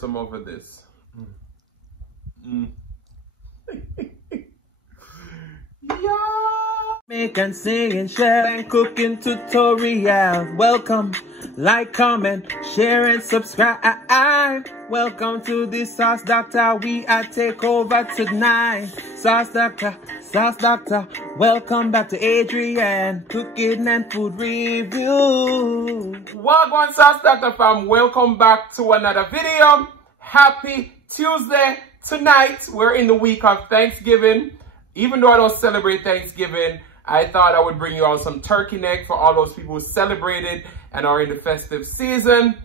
some over this. Yeah. Make and sing and share and cooking tutorial. Welcome, like, comment, share and subscribe. Welcome to the Sauce Doctor. We are take over tonight. Sauce Doctor, Sauce Doctor. Welcome back to Adrian, cooking and food review. Welcome, Sauce Doctor fam. Welcome back to another video. Happy Tuesday. Tonight, we're in the week of Thanksgiving. Even though I don't celebrate Thanksgiving, I thought I would bring you all some turkey neck for all those people who celebrated and are in the festive season.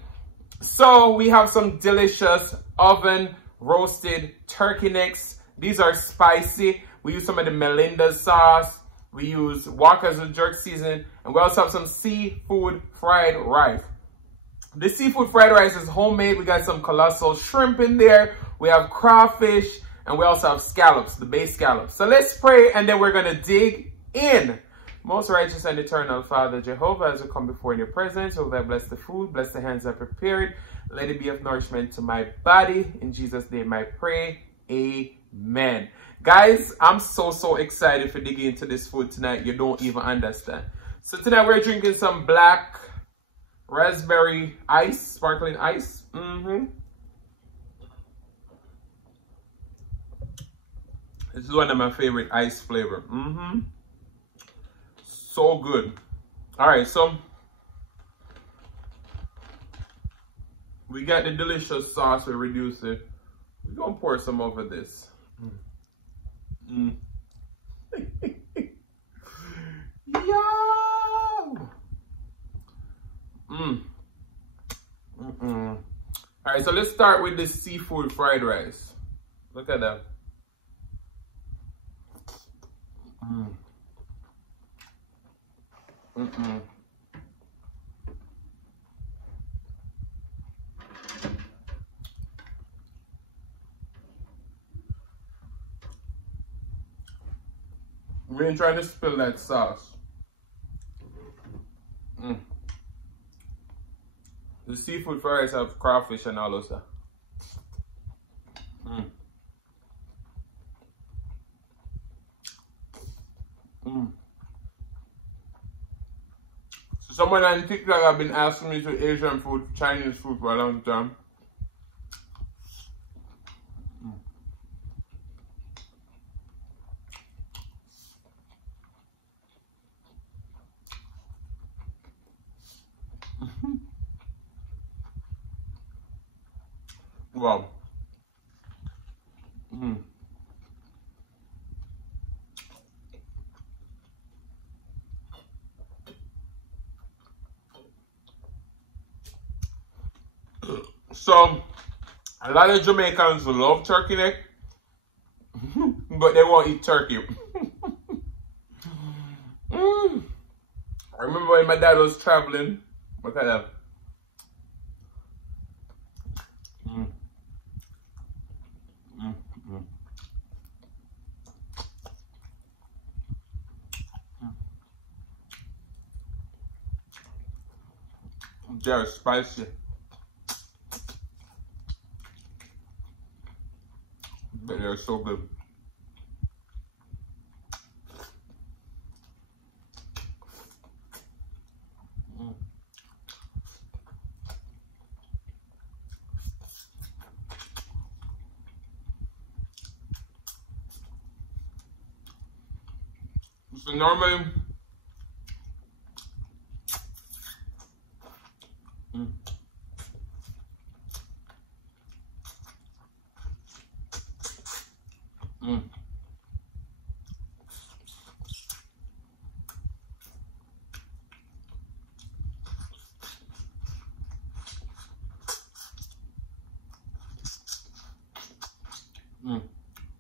So we have some delicious oven roasted turkey necks. These are spicy. We use some of the Melinda sauce. We use Walker's with jerk seasoning. And we also have some seafood fried rice. The seafood fried rice is homemade. We got some colossal shrimp in there. We have crawfish. And we also have scallops, the base scallops. So let's pray and then we're going to dig in. Most righteous and eternal Father Jehovah, as we come before in your presence, oh, that bless the food, bless the hands that prepared. Let it be of nourishment to my body. In Jesus' name I pray. Amen. Guys, I'm so excited for digging into this food tonight. You don't even understand. So tonight we're drinking some black raspberry ice, sparkling ice. This is one of my favorite ice flavor. So good. All right, so we got the delicious sauce. We reduce it. We're gonna pour some over this. Yo! All right, so let's start with this seafood fried rice. Look at that. We ain't trying to spill that sauce. The seafood fried rice have crawfish and all those stuff. So someone on TikTok have been asking me to Asian food, Chinese food for a long time. Wow. So, a lot of Jamaicans love turkey neck, but they won't eat turkey. I remember when my dad was traveling, look at that. They're spicy. But they're so good. So normally,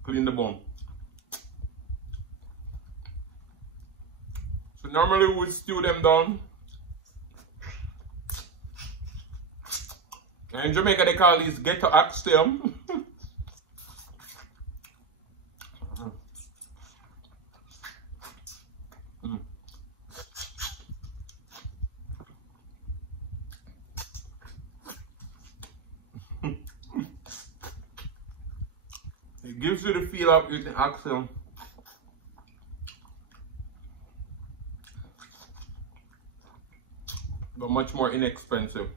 clean the bone. So normally we stew them down. And in Jamaica they call these ghetto oxtail. It gives you the feel of eating oxtail. But much more inexpensive.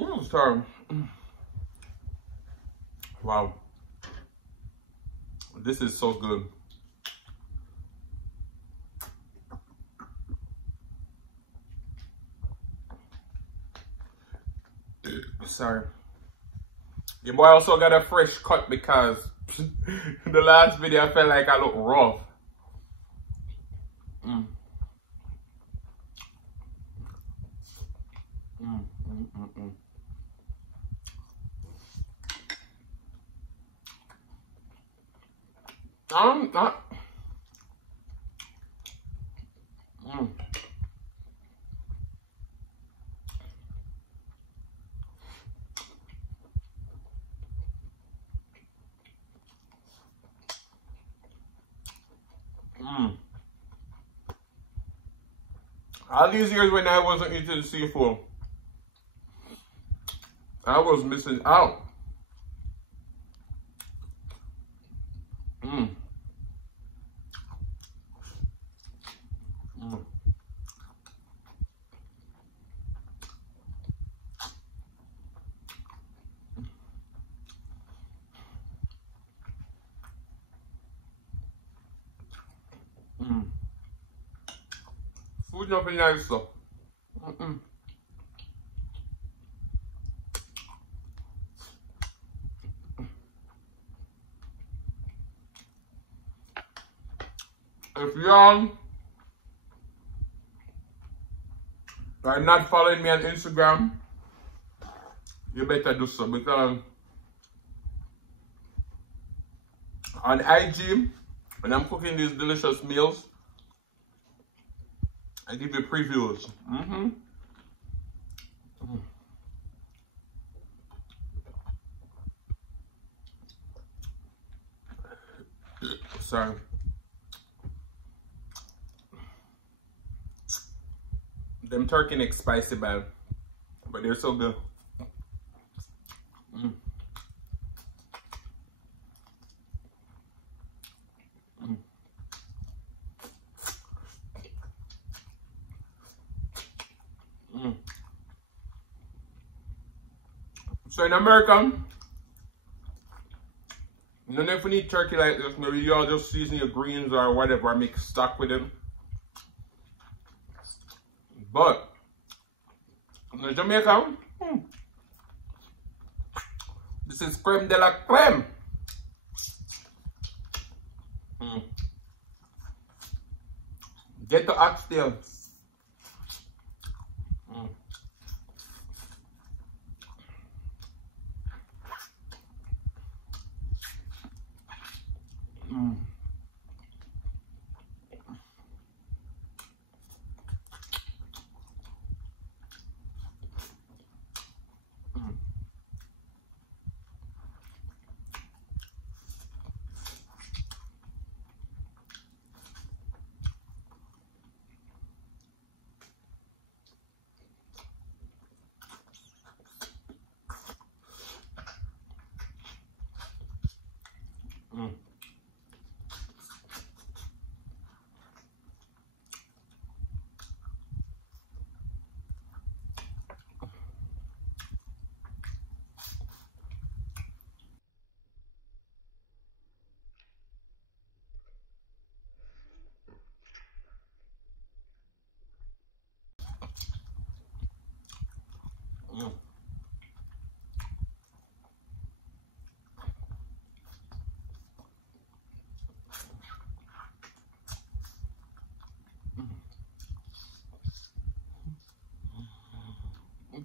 Ooh, sorry. Wow. This is so good. Sorry. Your boy also got a fresh cut because the last video I felt like I looked rough. All these years when I wasn't eating seafood, I was missing out. Food nothing nice though. If y'all are not following me on Instagram, you better do so, because on IG, when I'm cooking these delicious meals, I give you previews. Sorry. Them turkey necks spicy bad, but they're so good. So in America, you don't know if you need turkey like this, maybe y'all just season your greens or whatever, mix stock with them. But in Jamaica, this is creme de la creme. Get the oxtail.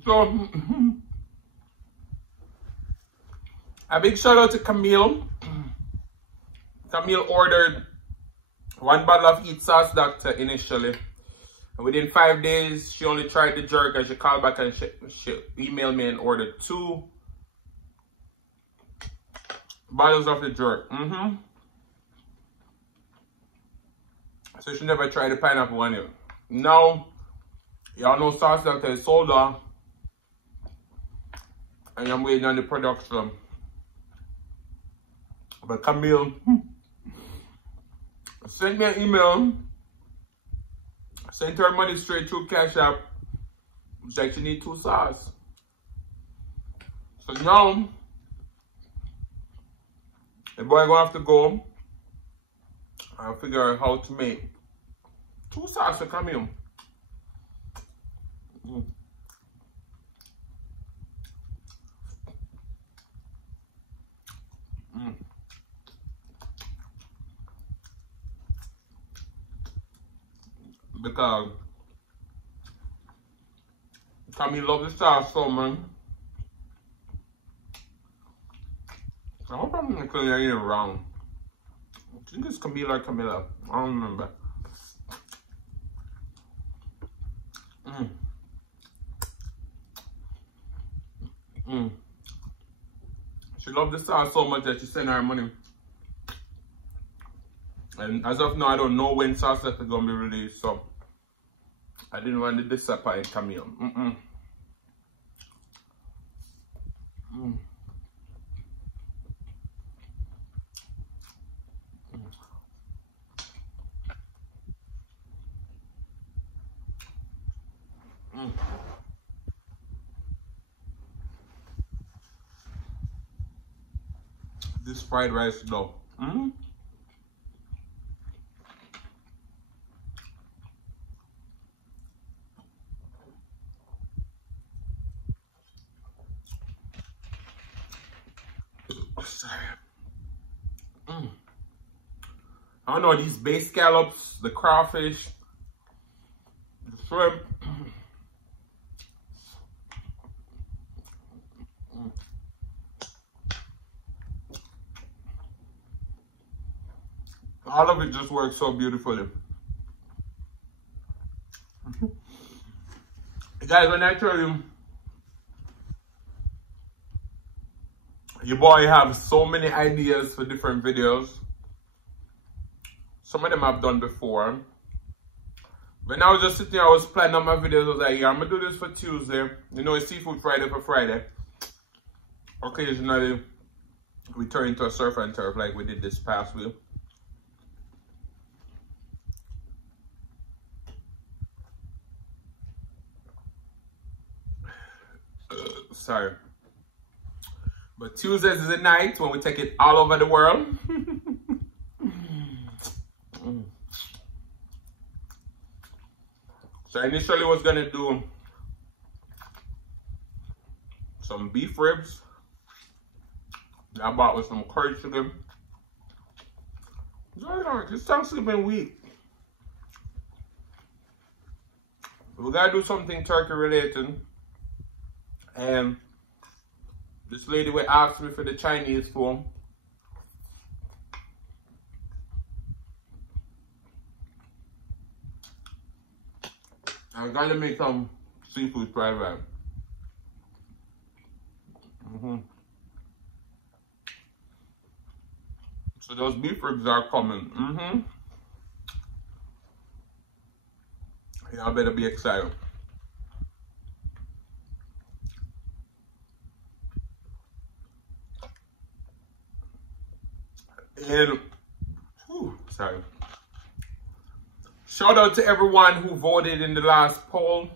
So, a big shout out to Camille. Camille ordered 1 bottle of Eat Sauce Doctor initially. And within 5 days, she only tried the jerk, and she called back and she emailed me and ordered 2 bottles of the jerk. So she never tried the pineapple one yet. Now, y'all know Sauce Doctor is sold out. And I'm waiting on the production But Camille sent me an email, sent her money straight through Cash App. She actually need 2 sauce. So now, the boy gonna have to go and figure out how to make 2 sauce for Camille. Because Camille loves the sauce so man. I hope I'm not clearly getting it wrong. I think it's Camila or Camilla. I don't remember. She loved the sauce so much that she sent her money. And as of now, I don't know when sauce is going to be released, so I didn't want to disappoint Camille. This fried rice though. Sorry. I don't know, these bay scallops, the crawfish, the shrimp. All of it just works so beautifully. Guys, when I tell you, your boy have so many ideas for different videos. Some of them I've done before. When I was just sitting here, I was planning on my videos. I was like, yeah, I'm gonna do this for Tuesday. You know, it's Seafood Friday for Friday. Occasionally, we turn into a surf and turf like we did this past week. Sorry. But Tuesdays is the night when we take it all over the world. So I initially was gonna do some beef ribs that I bought with some curry chicken. This Thanksgiving week, we gotta do something turkey related. And this lady will ask me for the Chinese food. I'm gonna make some seafood fried rice. So those beef ribs are coming. Y'all better be excited. And, sorry. Shout out to everyone who voted in the last poll.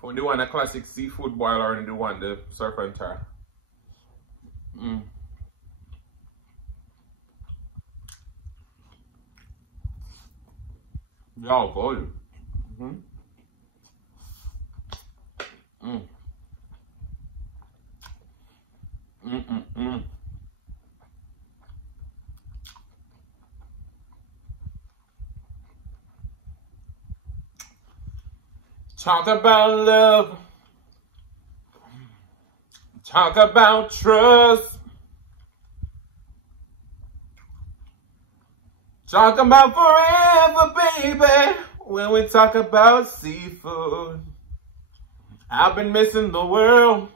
For the one a classic seafood boil or the one the surf and turf. Y'all voted. Talk about love. Talk about trust. Talk about forever, baby. When we talk about seafood, I've been missing the world,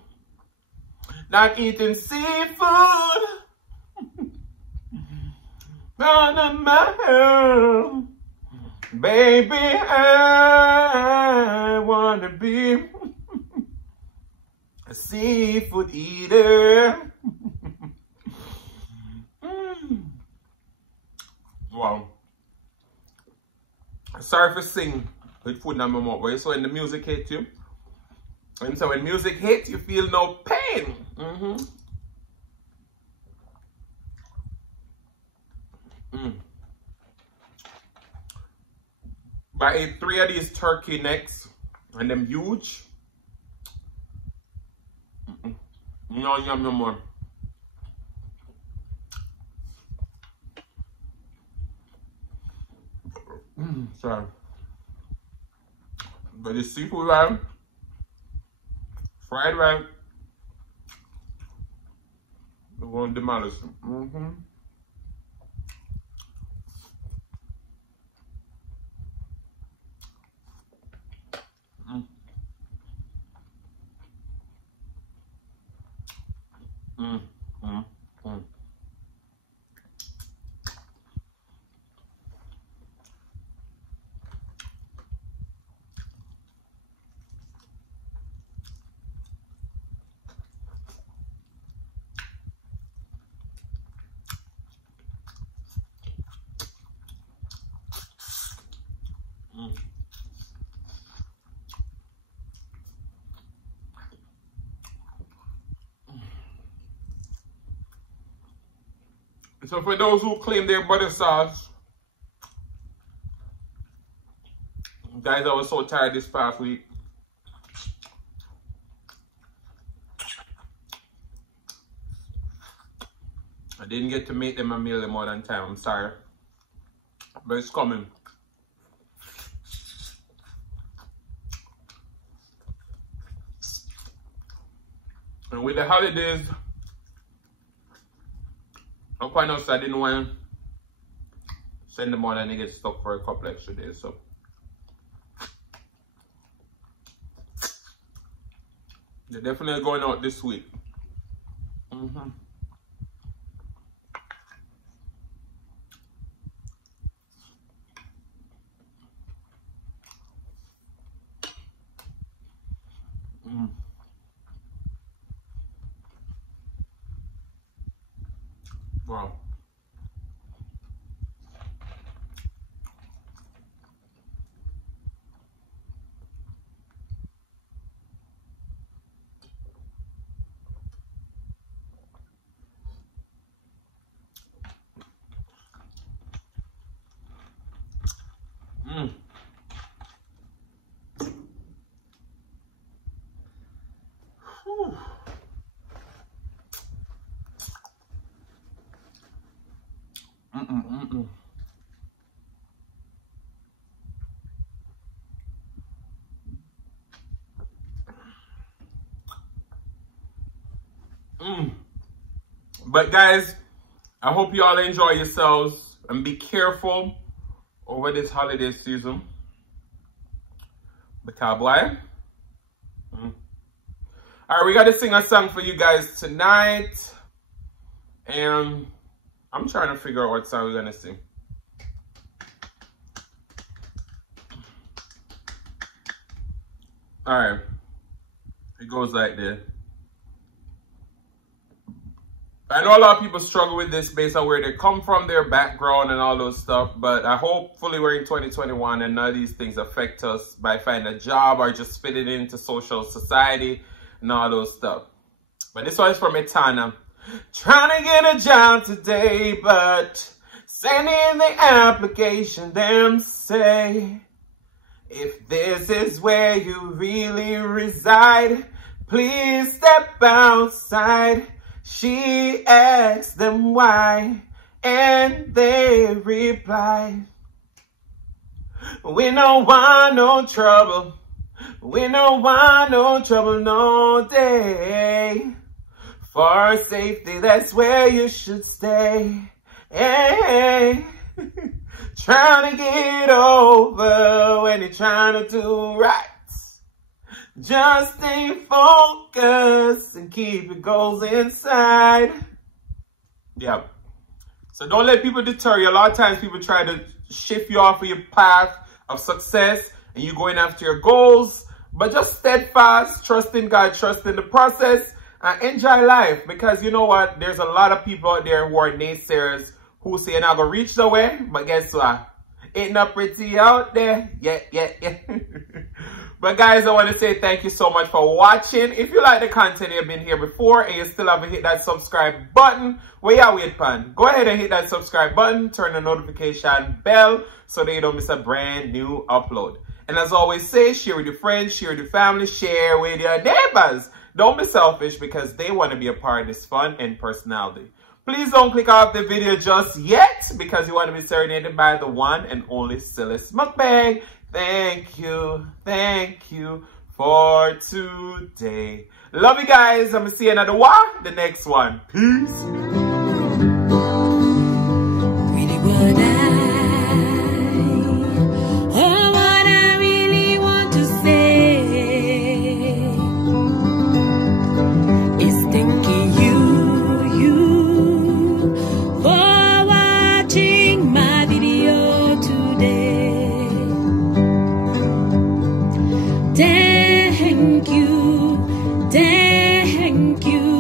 not eating seafood. Under my hair. Baby, I wanna be a seafood eater. Sorry for singing with food in my mouth, but so when the music hits you, and so when music hits, you feel no pain. But I ate 3 of these turkey necks, and them huge. No, yum, no more. Sorry. But the seafood rice, fried rice, we're going to demolish them. So for those who claim their butter sauce, guys, I was so tired this past week. I didn't get to make them a meal in more than time, I'm sorry. But it's coming. And with the holidays, I'm quite honest, I didn't want to send them on and they get stuck for a couple extra days, so. They're definitely going out this week. Wow. But guys, I hope you all enjoy yourselves and be careful over this holiday season. Because boy. Alright, we gotta sing a song for you guys tonight. And I'm trying to figure out what song we're gonna sing. Alright. It goes like this. I know a lot of people struggle with this based on where they come from, their background and all those stuff, but I hopefully we're in 2021 and none of these things affect us by finding a job or just fitting into social society and all those stuff. But this one is from Etana. Trying to get a job today, but sending the application, them say, if this is where you really reside, please step outside. She asked them why, and they replied, we don't want no trouble. We don't want no trouble no day. For safety, that's where you should stay. Hey, trying to get over when you're trying to do right. Just stay focused and keep your goals inside. Yeah. So don't let people deter you. A lot of times people try to shift you off of your path of success and you going after your goals. But just steadfast, trust in God, trust in the process, and enjoy life. Because you know what? There's a lot of people out there who are naysayers who say you're not going to reach the way. But guess what? Ain't not pretty out there. Yeah. But guys, I want to say thank you so much for watching. If you like the content, you've been here before and you still haven't hit that subscribe button, where you wait pan? Go ahead and hit that subscribe button, turn the notification bell so that you don't miss a brand new upload. And as I always say, share with your friends, share with your family, share with your neighbors. Don't be selfish because they want to be a part of this fun and personality. Please don't click off the video just yet because you want to be serenaded by the one and only silliest mukbang. Thank you for today. Love you guys. I'm going to see you another one, the next one. Peace. Thank you.